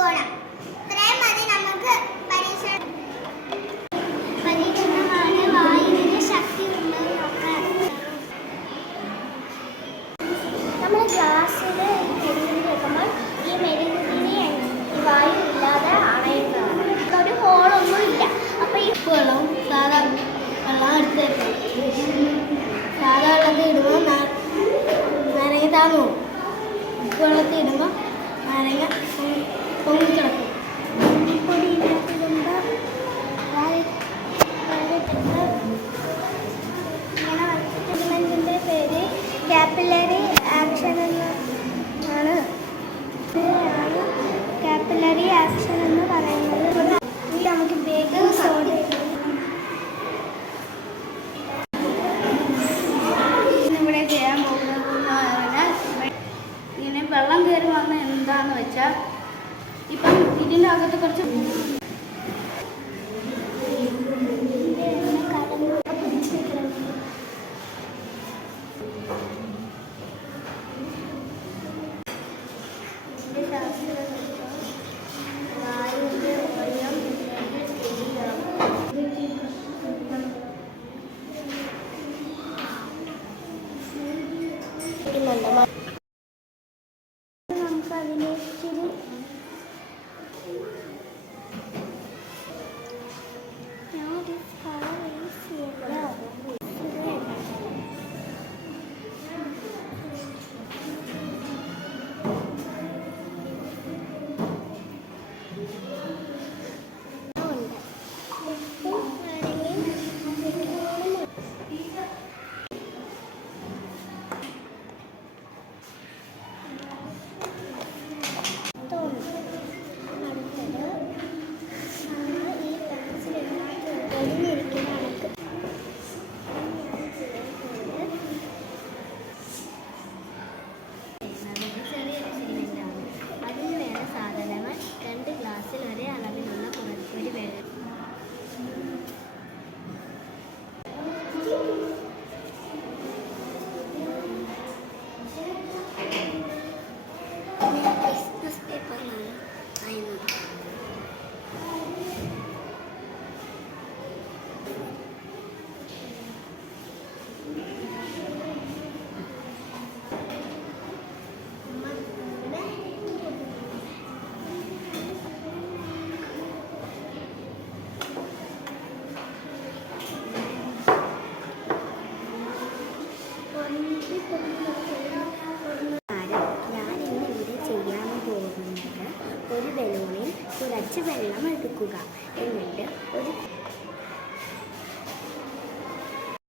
ത്രികോണം. ഇത്രയും മതി നമുക്ക് പരീക്ഷണമാണ്. വായുവിന് ശക്തി ഉണ്ടോ നോക്കാൻ. നമ്മൾ ഗ്ലാസ്സിൽ മെഴുകുതിരി വെക്കുമ്പോൾ ഈ മെഴുകുതിരി വായു ഇല്ലാതെ അണയുന്നതാണ്. ഒരു ഹോളൊന്നും ഇല്ല. അപ്പോൾ ഈ വെള്ളം സാധാ വെള്ളം എടുത്ത് സാധാ വെള്ളത്തിൽ ഇടുമ്പോൾ നാരങ്ങ താന്നു. ഉപ്പ് വെള്ളത്തിൽ ഇടുമ്പോൾ നാരങ്ങ പൊങ്ങിക്കിടക്കും. പൊടി ഇതിനകത്തിടുമ്പോൾ എക്സ്പെരിമെൻറ്റിൻ്റെ പേര് കാപ്പിലറി ആക്ഷൻ എന്നാണ്. കാപ്പിലറി ആക്ഷൻ എന്ന് പറയുന്നത്. നമുക്ക് ബേക്കിംഗ് സോഡ ഇവിടെ ചെയ്യാൻ പോകുന്നതെന്ന് പറഞ്ഞാൽ ഇങ്ങനെ വെള്ളം കയറി വന്ന എന്താണെന്ന് വെച്ചാൽ ഇപ്പം ഇതിൻ്റെ അകത്ത് കുറച്ച് നമുക്ക് അതിലേക്ക് ഒരു ബലൂണിൽ കുറച്ച് വെള്ളം എടുക്കുക. എന്നിട്ട് ഒരു